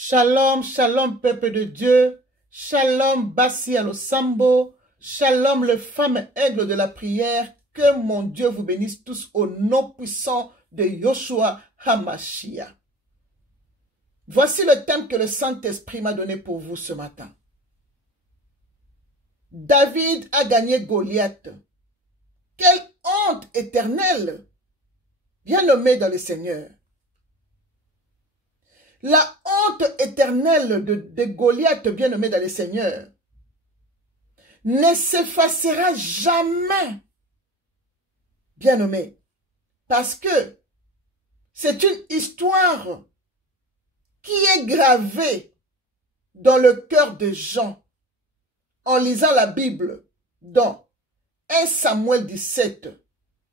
Shalom, shalom, peuple de Dieu. Shalom, Bassi Alosambo. Shalom, le femme aigle de la prière. Que mon Dieu vous bénisse tous au nom puissant de Yoshua HaMashiach. Voici le thème que le Saint-Esprit m'a donné pour vous ce matin. David a gagné Goliath. Quelle honte éternelle! Bien nommé dans le Seigneur. La honte éternelle de Goliath, bien nommé dans le Seigneur, ne s'effacera jamais, bien nommé, parce que c'est une histoire qui est gravée dans le cœur de Jean en lisant la Bible dans 1 Samuel 17,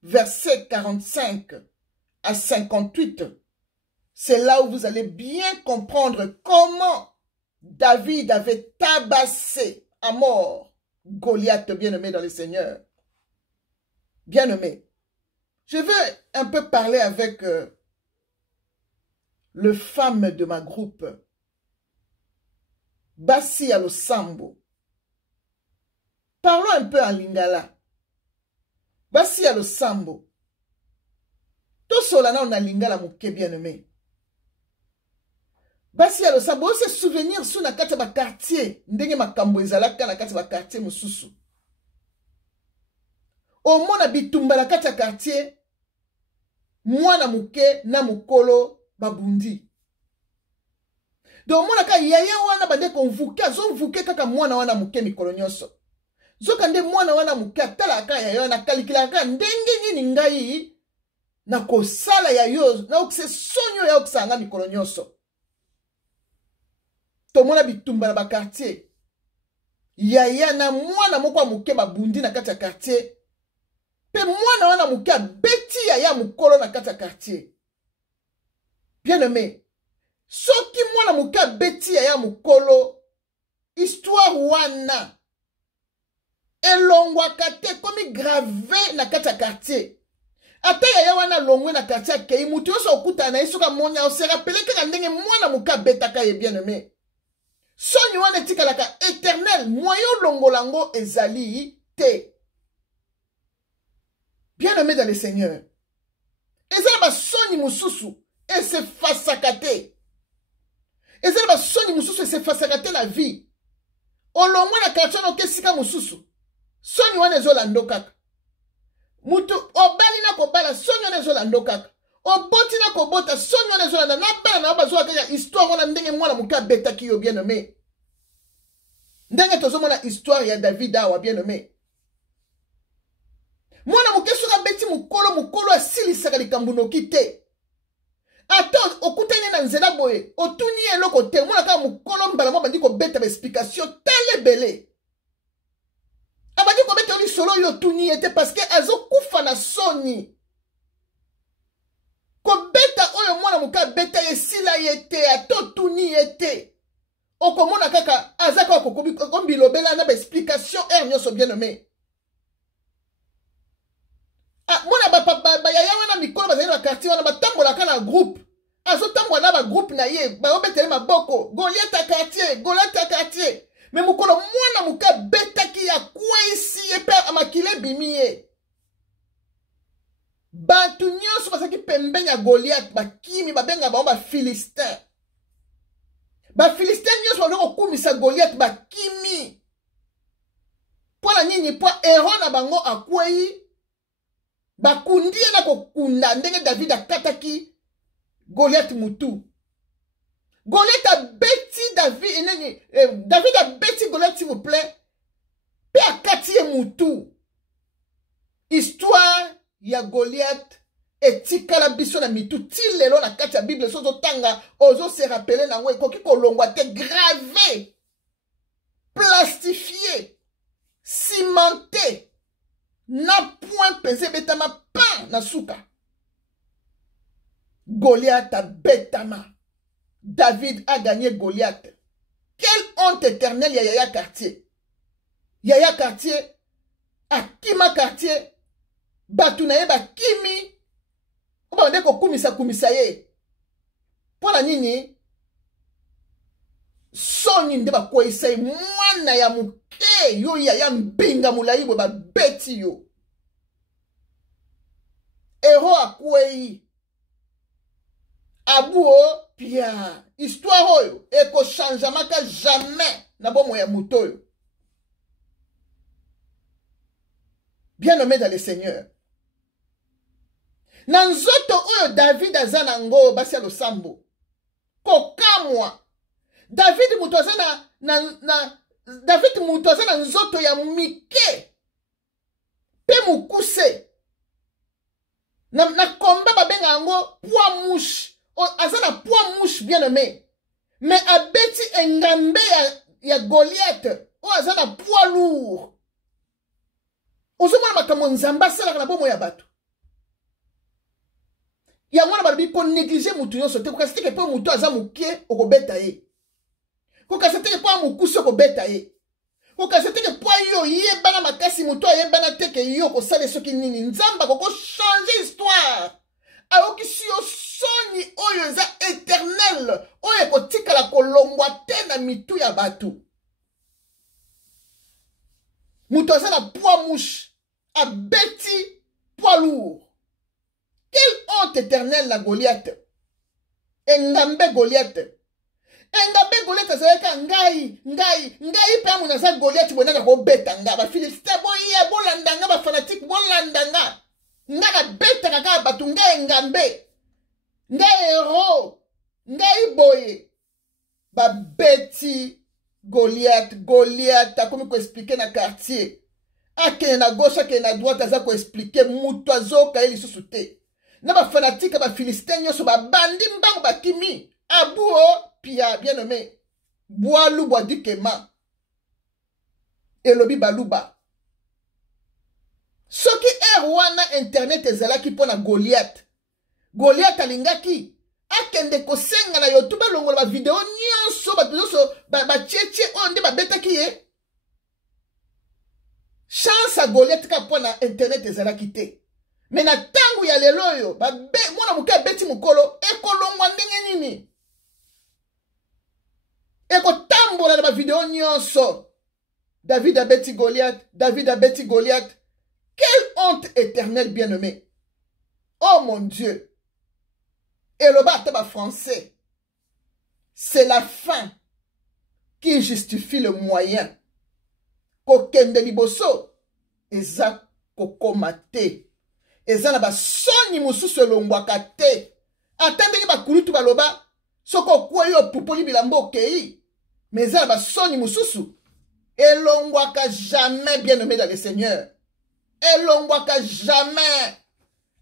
verset 45 à 58. C'est là où vous allez bien comprendre comment David avait tabassé à mort Goliath, bien-aimé dans le Seigneur. Bien-aimé, je veux un peu parler avec le femme de ma groupe, Bassi Alosambo. Parlons un peu en lingala. Bassi Alosambo. Tout cela on a lingala mouké bien-aimé. Basi Alosambo, se souvenir sous na kati ba quartier, ndenge makambo ezalaka na kati ba quartier mususu. Au mona bitumba na kati ya quartier, mwana muke na mukolo babundi. Donc mona ka yaya wana bande konvuke, zo mvuke kaka mwana wana muke mikolo nyonso. Zo kande mwana wana muke atala ka yaya na kalikila ka ndenge nini ngai na kosala ya yo, na okse sonyo ya oksanga mikolo nyonso. Tomona bitumba na ba quartier. Yaya na mwana moko muke babundi na kati ya quartier. Pe mwana wana muke beti yaya mukolo na kati ya quartier. Bien aimé. Soki mwana muke beti yaya mukolo, histoire wana elongwa kate komi grave na kati ya quartier. Ata yaya wana longwe na quartier kei mutu yoso okuta na isuka monya se rappeler kaka ndenge mwana muke betaka ye bien aimé. Soni wana tikalaka éternel, moyo longolango ezali te. Bien aimé dans le Seigneur. Ezali ba soni mususu, et se fasakate. Ezali ba soni mususu, et se fasakate la vie. Olongwe na kachano kesika mususu. Soni wana ezolando kaka. Mutu obali na kobala, soni wana ezolando kaka. Oboti na kobota, soni wana ezolanda na bana na bazo kaka histoire wana ndenge mwana muka betaki yo bien aimé. Ndenge tozomona histoire ya David awa bien aimé. Mwana muke soka beti mukolo asilisaka likambo noki te. Ata okutani na nzela boye, otuni eloko te, mwana kaka mukolo mbala mo bandi ko beta ba explication tele belé. Abandi ko beta oli solo yo tuni ete parce que azokufa na soni. Ko beta oyo mwana muka beta yesila yete ato tuni yete. Okomona kaka azaka kombilobela na ba explication nyoso bien nommé. Ah mona ba yaya wana mikolo bazali na quartier wana batambola kana groupe. Azotambola na ba groupe na ye, ba obetele maboko, Goliath à quartier. Mais mukolo mwana muka beta ki ya kwa ici et pa amakile bimiye. Bantu nyonso basaki pembeni ya Goliath bakimi babenga ba Philistin. Ba Philistin nyonso baloko kumisa Goliath bakimi. Pona nini po héros na bango akwei bakundi na kokunda ndenge David akataki Goliath mutu. Goliath a beti David David a beti Goliath s'il vous plaît. Pe akati mutu. Histoire ya Goliath etikala biso na mitu ti lelo na kati ya Bible sozo tanga ozo se rappeler na ngwe koki kolongwa te gravé, plastifié, cimenté, na point pesé betama pan na suka. Goliath a betama. David a gagné Goliath. Quelle honte éternelle ya Yaya Cartier. Yaya Cartier akima Cartier batu na ye bakimi oba ndeko kumisa ye. Pona nini soni nde bakweyisa ye mwana ya muke yo ya mbinga mulayi bwe babeti yo ero akwei abuo pia histoire oyo ekochangemaka jamais na bomo ya moto oyo. Bien-aimé dans le Seigneur, na nzoto oyo David aza nango basi ya losambo kokamwa David mutu aza David mutu aza na nzoto ya mike pe mukuse na komba babenga yango poids mouche aza na poids mouche bien-aimé mais abeti engambe ya Goliath oyo aza na poids lourd. Ozomona makambo nzambe asalaka na bomo ya bato yango na balobi po néglige mutu nyonso te kokasi teke mpo mutu aza moke okobeta ye kokasi teke mpo amokuse okobeta ye kokasi teke mpo yo yebana makasi mutu ayebana teke yo kosala soki nini nzambe akokochange histoire ayokisi yo soni oyo eza éternel oyo ekotikala kolongwa te na mitu ya bato. Mutu aza na poids mouche abeti poids lourd. Quelle honte éternelle la Goliath. Engambe Goliath. Engambe Goliath azalaka ngai pe amuna za Goliath bonaka ko beta nga ba Philistins boye bolanda nga ba fanatique bolanda nga nga beta kaka batu nga engambe nga hero ngai boye ba beti Goliath akomi ko expliquer na quartier akene na gauche akene na droite aza ko expliquer mutu azoka ye lisusu te na ba fanatique ba Philistins nyonso ba bandi mbango bakimi abuo pia bien-aimé boalu bwa dikema elobi baluba soki wana internet ezalaki mpona Goliath alingaki akende kosenga na YouTube longola ba video nyonso bato nyonso bacheche oyo nde babetaki ye chance a Goliath ka mpona internet ezalaki te me na ntango ya lelo oyo mwana moke abeti mokolo ekolongwa ndenge nini ekotambola na bavideo nyonso. David abeti Goliath. Quelle honte éternelle, bien-aimé. Oh mon Dieu. Et le bas français. C'est la fin qui justifie le moyen. Kokende liboso. Eza kokomate. Eza na ba soni mususu longwaka te. Atendeki ba kulutu baloba. Soko kwa yo pupoli bilambo kei. Mais eza na ba soni mususu. Elongwaka jamais, bien-aimé dans le Seigneur. Elongwaka jamais.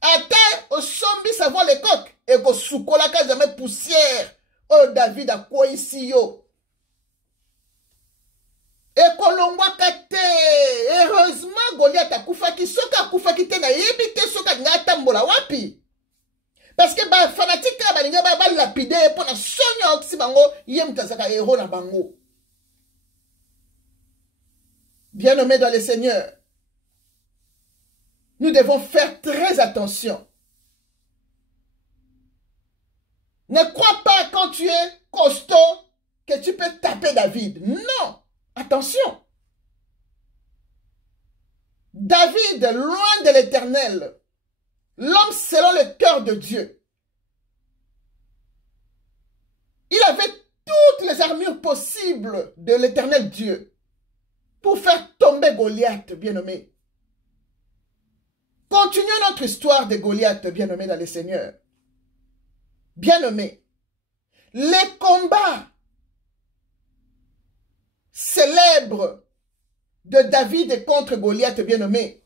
Ate au sombi savon les coques. Et ko sukolaka jamais poussière. Oh David a quoi ici yo. Et kolongwaka te. Heureusement Goliath a kufaki. Soka a kufaki te na yebite soka ngata mbola wapi. Parce que ba fanatique ba linga ba lapide pour na sonyo oksi bango yem tazaka héros na bango. Bien-aimés dans le Seigneur, nous devons faire très attention. Ne crois pas quand tu es costaud que tu peux taper David. Non, attention. David, loin de l'Éternel, l'homme selon le cœur de Dieu, il avait toutes les armures possibles de l'Éternel Dieu pour faire tomber Goliath, bien-aimé. Continuons notre histoire de Goliath, bien-aimé dans le Seigneur. Bien-aimé, les combats célèbres de David contre Goliath, bien-aimé,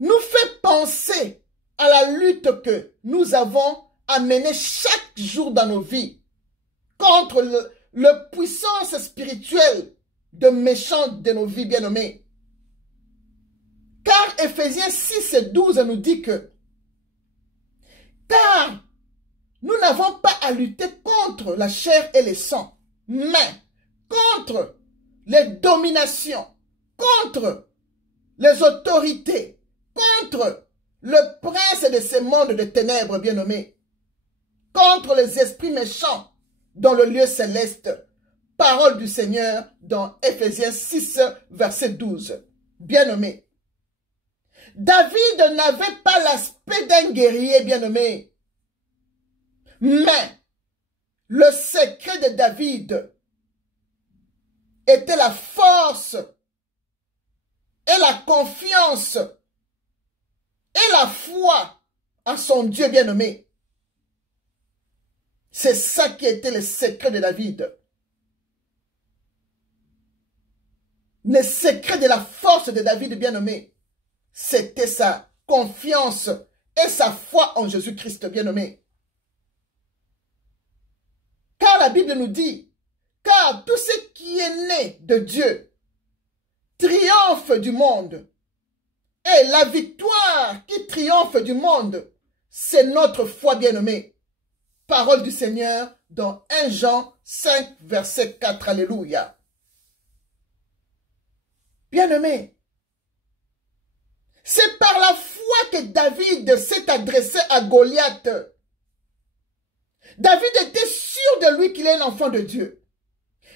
nous fait penser à la lutte que nous avons à mener chaque jour dans nos vies contre le puissance spirituelle de méchants de nos vies, bien-aimés. Car Ephésiens 6 et 12 nous dit que car nous n'avons pas à lutter contre la chair et le sang, mais contre les dominations, contre les autorités, contre le prince de ce monde de ténèbres, bien-aimés, contre les esprits méchants dans le lieu céleste. Parole du Seigneur dans Éphésiens 6, verset 12. Bien-aimé, David n'avait pas l'aspect d'un guerrier, bien-aimé. Mais le secret de David était la force et la confiance et la foi à son Dieu bien-aimé. C'est ça qui était le secret de David. Le secret de la force de David bien-aimé, c'était sa confiance et sa foi en Jésus-Christ bien-aimé. Car la Bible nous dit, car tout ce qui est né de Dieu triomphe du monde. Et la victoire qui triomphe du monde, c'est notre foi bien-aimée. Parole du Seigneur dans 1 Jean 5, verset 4. Alléluia. Bien-aimé, c'est par la foi que David s'est adressé à Goliath. David était sûr de lui qu'il est un enfant de Dieu.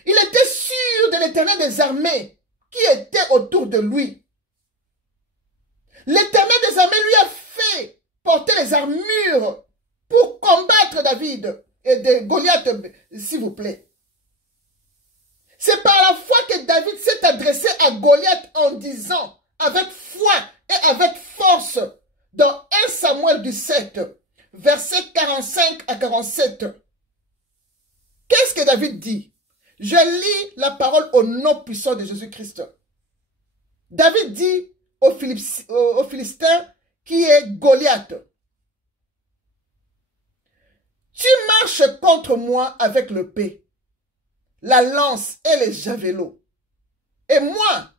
Il était sûr de l'Éternel des armées qui était autour de lui. L'Éternel des armées lui a fait porter les armures pour combattre David et de Goliath, s'il vous plaît. C'est par la foi que David s'est adressé à Goliath en disant, avec foi et avec force, dans 1 Samuel 17, versets 45 à 47. Qu'est-ce que David dit? Je lis la parole au nom puissant de Jésus-Christ. David dit aux Philistins qui est Goliath, tu marches contre moi avec l'épée, la lance et les javelots. Et moi,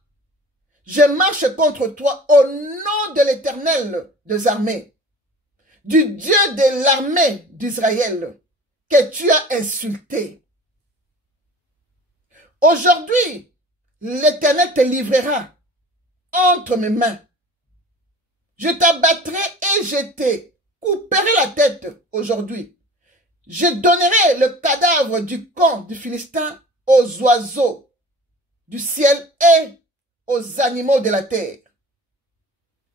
je marche contre toi au nom de l'Éternel des armées, du Dieu de l'armée d'Israël, que tu as insulté. Aujourd'hui, l'Éternel te livrera entre mes mains. Je t'abattrai et je te couperai la tête aujourd'hui. Je donnerai le cadavre du camp du Philistin aux oiseaux du ciel et aux animaux de la terre.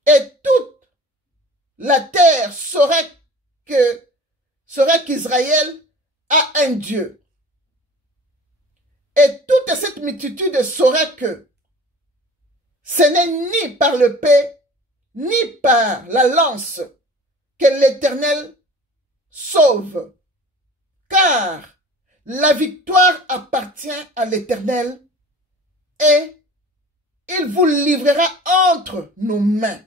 Et toute la terre saurait qu'Israël a un Dieu. Et toute cette multitude saurait que ce n'est ni par l'épée, ni par la lance que l'Éternel sauve. Car la victoire appartient à l'Éternel et il vous livrera entre nos mains.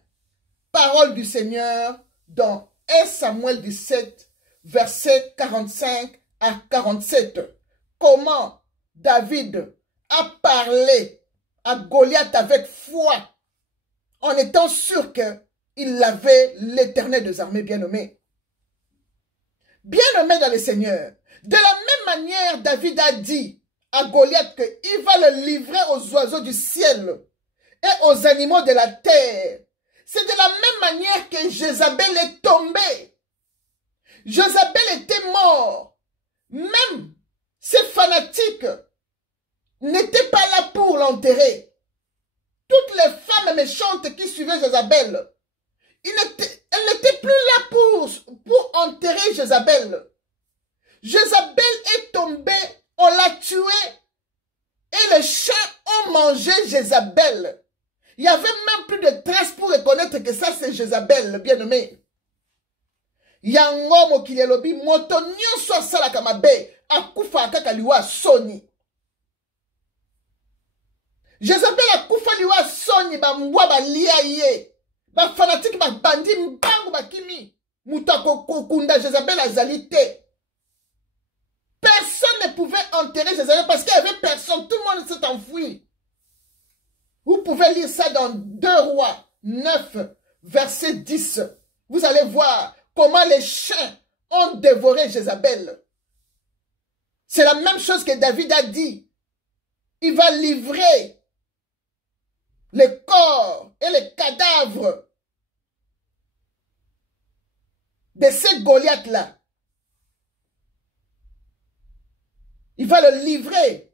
Parole du Seigneur dans 1 Samuel 17, versets 45 à 47. Comment David a parlé à Goliath avec foi en étant sûr qu'il avait l'Éternel des armées bien-aimé. Bien-aimé dans le Seigneur, de la même manière, David a dit à Goliath qu'il va le livrer aux oiseaux du ciel et aux animaux de la terre. C'est de la même manière que Jézabel est tombée. Jézabel était mort. Même ces fanatiques n'étaient pas là pour l'enterrer. Toutes les femmes méchantes qui suivaient Jézabel, elle n'était plus là pour enterrer Jézabel. Jézabel est tombée, on l'a tuée et les chats ont mangé Jézabel. Il n'y avait même plus de traces pour reconnaître que ça c'est Jézabel, bien-aimé. Yango mokili lobi moto nyonso asalaka mabe akufa kaka liwa soni. Jézabel akufa liwa soni ba mbwa ba lia ye. Ba fanatique ba bandi mbangu ba kimi. Mutako kokunda Jézabel azalite. Personne ne pouvait enterrer Jézabel parce qu'il n'y avait personne. Tout le monde s'est enfoui. Vous pouvez lire ça dans 2 Rois 9, verset 10. Vous allez voir comment les chiens ont dévoré Jézabel. C'est la même chose que David a dit. Il va livrer les corps et les cadavres de ces Goliaths-là. Il va le livrer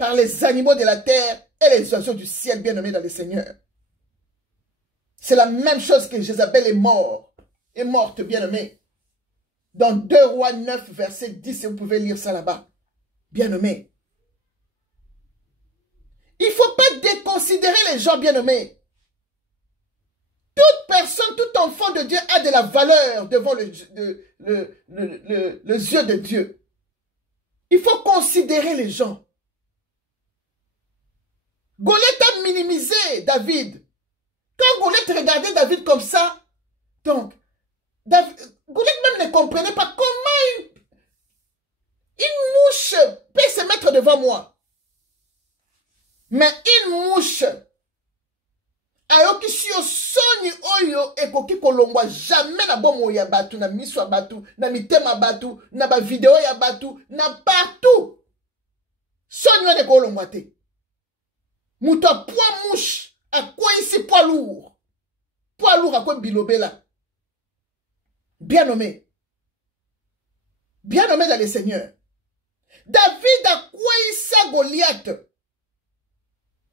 par les animaux de la terre et les oiseaux du ciel, bien-aimés dans le Seigneur. C'est la même chose que Jézabel est morte, bien-aimée. Dans 2 Rois 9, verset 10, vous pouvez lire ça là-bas. Bien-aimés. Il ne faut pas déconsidérer les gens, bien-aimés. Toute personne, tout enfant de Dieu a de la valeur devant les yeux de Dieu. Il faut considérer les gens. Goliath a minimisé David. Quand Goliath regardait David comme ça, donc, Goliath même ne comprenait pas comment une mouche peut se mettre devant moi. Mais une mouche, ayoki si osoni oyo ekoki kolongwa jamais na bomo ya batu, na miso ya batu, na mitema batu, na ba video ya batu, na partout. Soni wane kolongwa te. Muto a poids mouche, a quoi ici poids lourd. Poids lourd à quoi bilobela. Bien nommé. Bien nommé dans les seigneurs. David a quoi ici Goliath.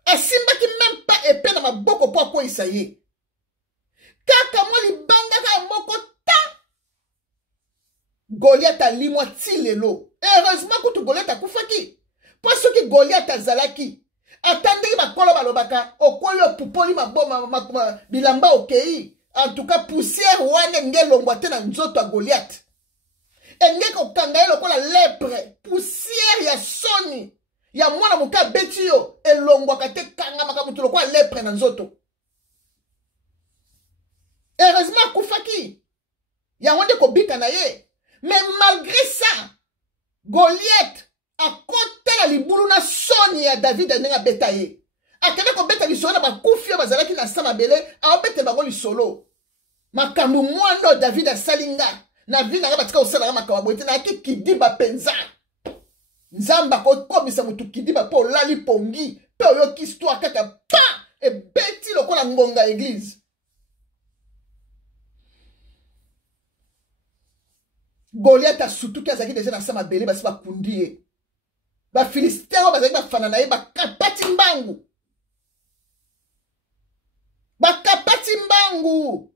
Asimba qui même pas épée dans ma boko pour quoi ici y est. Kaka moi li banga ka moko ta. Goliath a li moi ti lelo. Heureusement que tu Goliath a koufaki. Parce que Goliath a zalaki. Attendez ma kolo balobaka okoyo pupoli ma bilamba okei. En tout cas poussière wane ngelongwa te na nzoto a Goliath. Enge ko kanga lokola lepre, poussière ya soni. Ya mwana muka betio elongwa kate kanga makamutu lokola lepre na nzoto. Heureusement kufaki. Ya wande ko bika na ye. Mais malgré ça, Goliath a côté la libulu na soni ya David ndenga beta ye. Akende ko beta lisolo na bakufi ya bazalaki na sama bele, a beta bango lisolo. Makambu mwando David a salinga. Na vie na batika osala makawa boite na ki kidiba penza. Nzamba ko komisa mutu kidiba po lali pongi, pe oyo ki histoire kaka pa e beti lokola ngonga église. Goliath a surtout kazaki déjà na sama bele basi bakundi. Ba Philistins bazaki bafana na ye bakapati mbangu. Bakapati mbangu.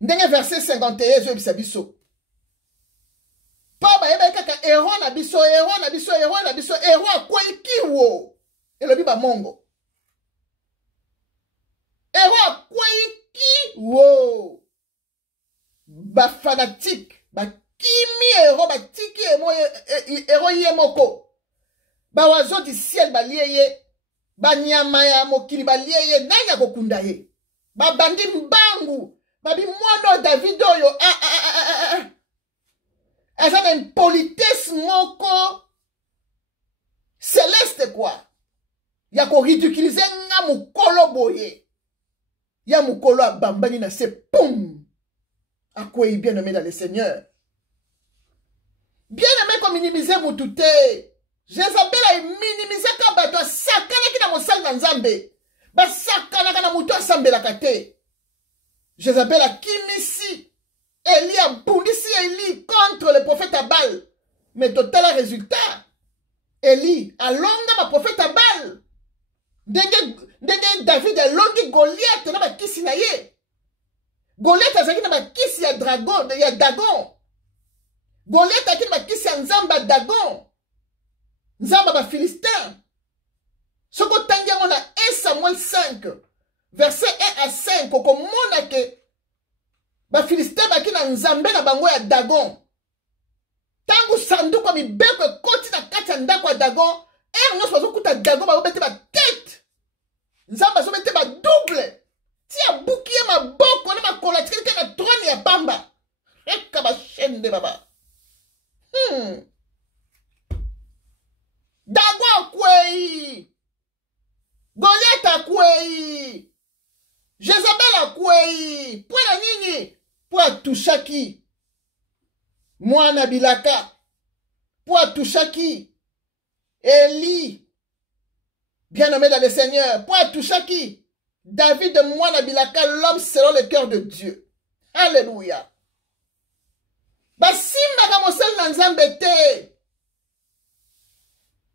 Ndenge verset 51 zo ebisa biso. Pa ba yeba kaka héros na biso, héros na biso, héros na biso, héros akwei kiwo. Elobi ba mongo. Héros akwei kiwo. Ba fanatique, ba kimi héros ba tiki héros yemoko. Ba wazo du ciel ba lieye, ba nyama ya mokili ba lieye nanga kokunda ye. Ba bandi mbangu. Babi mwano David oyo eza na impolitesse moko céleste quoi. Ya ko ridiculiser nga mukolo boye. Ya mukolo abambani na se poum. À quoi il bien aimé dans le Seigneur. Bien aimé comme minimiser mutute. Jézabel a minimisé kabato sakana ki na mosala nzambe. Ba sakana kana muto asambe la kate. Jézabel a kimisi. Eli a bundisi Eli contre le prophète Abal. Mais total résultat. Eli a longa ma prophète Abal. Denge David a longi Goliath na ba kisi na ye. Goliath a zaki na ba kisi ya dragon, ya Dagon. Goliath a ki na ba kisi ya Nzamba Dagon. Nzamba ba Philistin. Soko tangi yango na 1 Samuel 5. Verset 1 à 5, komona ke ba Philistin baki na nzambe na bango ya Dagon. Tangu sanduku mibeko koti na kati ya ndako ya Dagon, nyonso bazokuta Dagon babete ba tête. Nzamba so bete ba double. Ti ya buki ya maboko na makola tikeli na trône ya pamba. Eka ba chaîne de baba. Dagon akwei. Goliath akwei. Jézabel a kwei. Pour la nini? Pour touchaki. Mwana bilaka. Pour touchaki. Eli. Bien nommé dans le Seigneur. Pour touchaki. David de Mwana bilaka, l'homme selon le cœur de Dieu. Alléluia. Basimba kamosel na nzambe te.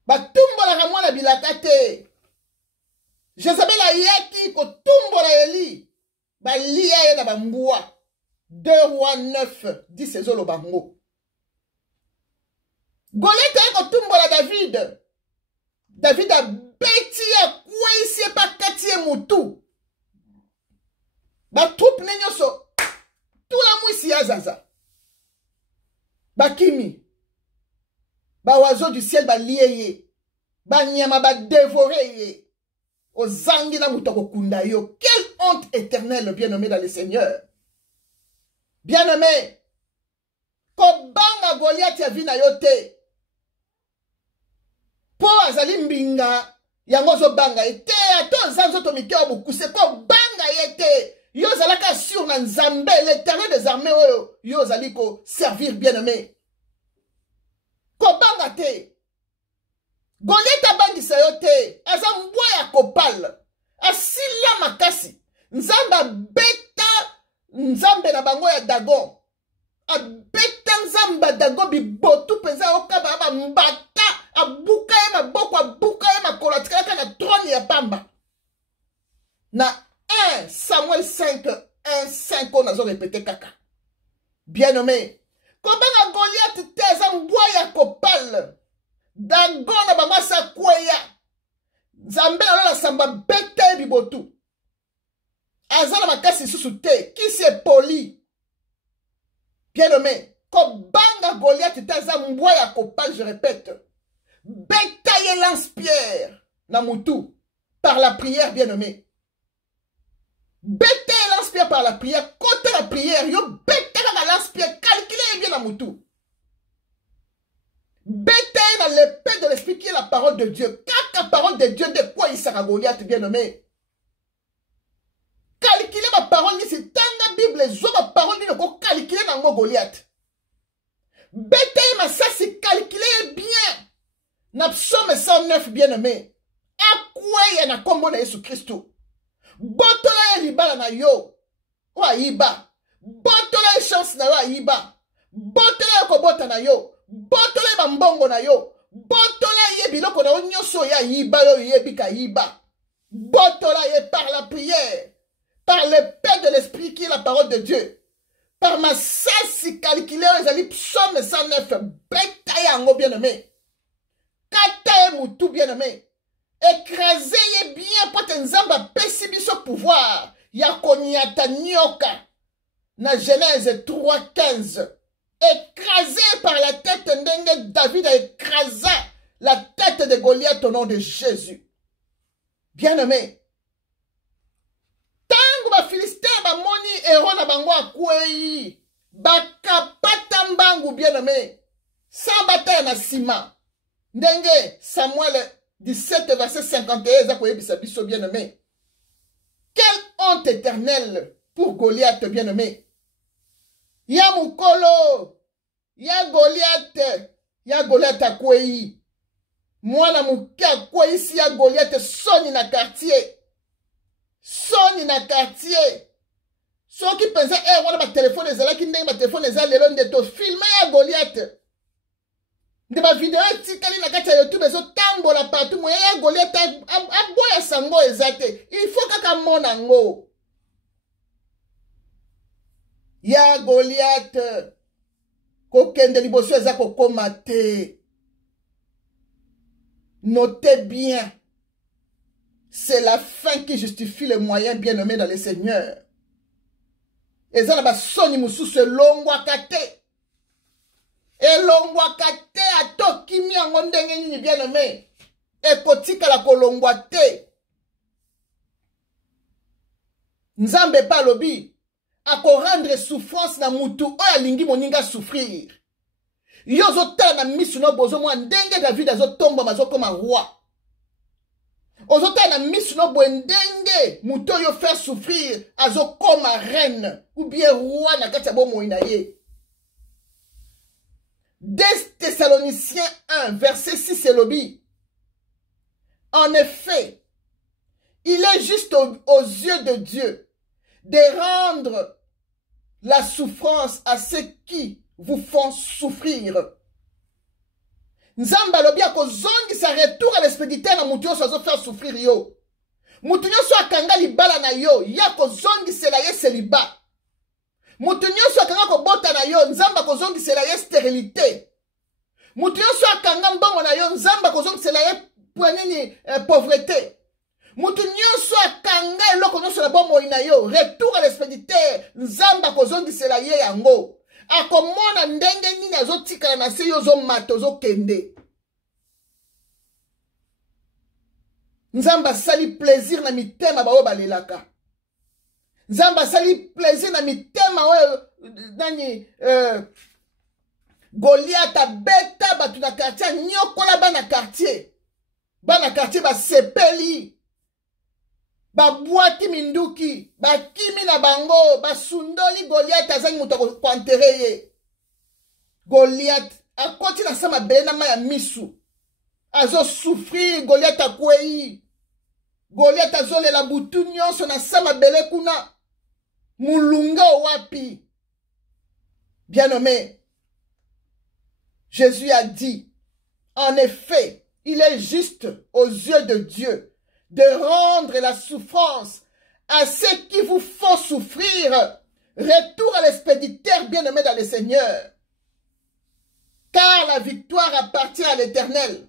Batuma bilaka te. Jezabel ayaki kotumbola Eli. Balia ye na bambua. 2 Rois 9, 10 ezolo bango. Goliath ayaki kotumbola David. David a beti ya kwesi pa kati ye mutu. Ba troupe ne nyoso. Tout la mwisi ya zaza. Ba kimi. Ba oiseau du ciel ba liye ye. Ba nyama ba dévorer ye. Ozangi na mutoko kunda yo. Quelle honte éternelle, bien-aimé dans le Seigneur. Bien-aimé. Kobanga Goliath ya vina yote. Po azali mbinga. Yango zo banga ete. Ato zanzo to mike obukuse. Ko banga yete. Yo zalaka sur na nzambe. L'éternel des armées. Yo zaliko servir bien-aimé. Ko banga te. Goliath abangisa yo te. Aza mbwa ya kopal. Asila makasi. Nzamba beta. Nzambe na bango ya Dagon. Abeta nzamba Dagon bibotu peza okaba aba mbata. Abuka ye maboko. Abuka ye makolo. Atikalaka na trône ya pamba. Na 1 Samuel 5. 1-5 on a répété kaka. Bien nommé. Kobanga Goliath te aza mbwa ya kopal. Dagon na bango sa kweya. Nzambe na samba bete bibotu. Azala makasi susu te. Qui c'est poli? Bien nommé. Kobanga Goliath taza mbwa ya kopal, je répète. Betaye lance-pierre na mutu. Par la prière, bien nommé. Betaye lance-pierre par la prière. Côté la prière, yo betaye la lance-pierre. Calculez bien na mutu. Betaye dans l'épée de l'esprit qui est la parole de Dieu. Car la parole de Dieu, de quoi il sera Goliath, bien nommé? Calculez ma parole, c'est tanga Bible, ma parole, il faut calculer dans mon Goliath. Betaye ma ça, c'est calculer bien. Na psaume 109, bien nommé. A quoi il y a na combo na Yesu Christo? Botola ya libala na yo. Wa iba. Botola ya chance na wa iba. Botola ya kobota na yo. Botola ya mbongo na yo. Botola ye biloko na onyoso ya iba yo yebika iba. Botola ye par la prière. Par l'épée de l'esprit qui est la parole de Dieu. Par ma sasi calculée, ezali psaume 109. Beta yango bien aimé. Kata moutou bien aimé. Écrasez bien pour te nzamba pessibiso pouvoir. Yakonyata nyoka. Na Genèse 3:15. Écrasé par la tête ndenge David a écrasé la tête de Goliath au nom de Jésus. Bien aimé. Tango ba Philistin ba moni héros na bango akwei. Bakapata mbangu bien aimé. Sans bataille na sima. Ndenge Samuel 17 verset 51 eza koyebisa biso bien aimé. Quelle honte éternelle pour Goliath bien aimé. Ya mukolo, ya Goliath akwei. Mwana muke akwei si ya Goliath soni na quartier. Soni na quartier. Soki pensa wana ba telefone ezalaki ndenge ba telefone eza lelo ndeto filme ya Goliath. De ma vidéo tikali na kati ya YouTube ezo tambola partout moya ya Goliath aboya sango ezate. Il faut kaka mona ngo. Ya Goliath kokende liboso eza kokoma te. Notez bien. C'est la fin qui justifie les moyens bien nommés dans le Seigneur. Eza na basoni mususu elongwaka te. Elongwaka te atokimi yango ndenge nini bien nommé. Ekotikala kolongwa te. Nzambe pa lobi. Ako rendre souffrance na mutu oya lingi moninga souffrir. Yozo tala na misu no bozo mwa ndenge David azo tomba mazo koma roi. Ozo tala na misu no ndenge mutu yo faire souffrir azo koma reine ou bien roi na kati ya bomo ina ye. 2 Thessaloniciens 1 verset 6 elobi. En effet, il est juste aux yeux de Dieu de rendre la souffrance à ceux qui vous font souffrir. Nzamba lobi akozongi sa retour à l'expéditeur na mutu nyonso faire souffrir yo. Mutu nyonso akanga libala na yo, ya kozongi sela ye celibat. Mutu nyonso akanga kobota na yo, nzamba kozongi sela ye stérilité. Mutu nyonso akanga mbongo na yo, nzamba kozongi sela ye poignini pauvreté. Mutu nyonso akanga eloko nyonso na bomoi na yo, retour à l'expéditeur, nzamba kozongi sela ye yango. Akomona ndenge nini azotikala na se yo zo mato zo kende. Nzamba sali plaisir na mitema ba oyo balelaka. Nzamba sali plaisir na mitema oyo nani Goliath abeta batu na quartier nyokola bana quartier. Bana quartier ba sepeli. Ba bwaki minduki, ba kimi na bango, ba sundoli Goliath azangi muto ko enterrer. Goliath akoti na sama bena ma ya misu. Azo souffrir Goliath akwei. Goliath azole la butu nyonso na sama bele kuna. Mulunga wapi. Bien-aimé, Jésus a dit, en effet, il est juste aux yeux de Dieu de rendre la souffrance à ceux qui vous font souffrir. Retour à l'expéditeur bien-aimé dans le Seigneur. Car la victoire appartient à l'Éternel.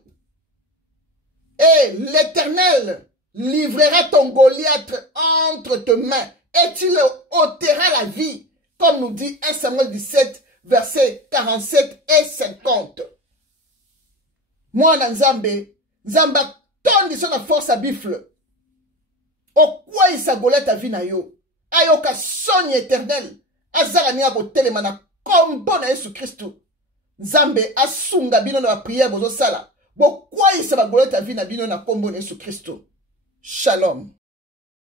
Et l'Éternel livrera ton Goliath entre tes mains et tu le ôteras la vie. Comme nous dit 1 Samuel 17, versets 47 et 50. Moi, Nzambe, Nzamba tondi son force à bifle. Au quoi il s'agolait ta vie na yo. Ayoka sogne éternel. Azara ni abo telemana comme bon Jésus Christ. Nzambe asunga bino na prière bozo sala. Bo quoi il s'agolait ta vie na bino na kombo Jésus Christ. Shalom.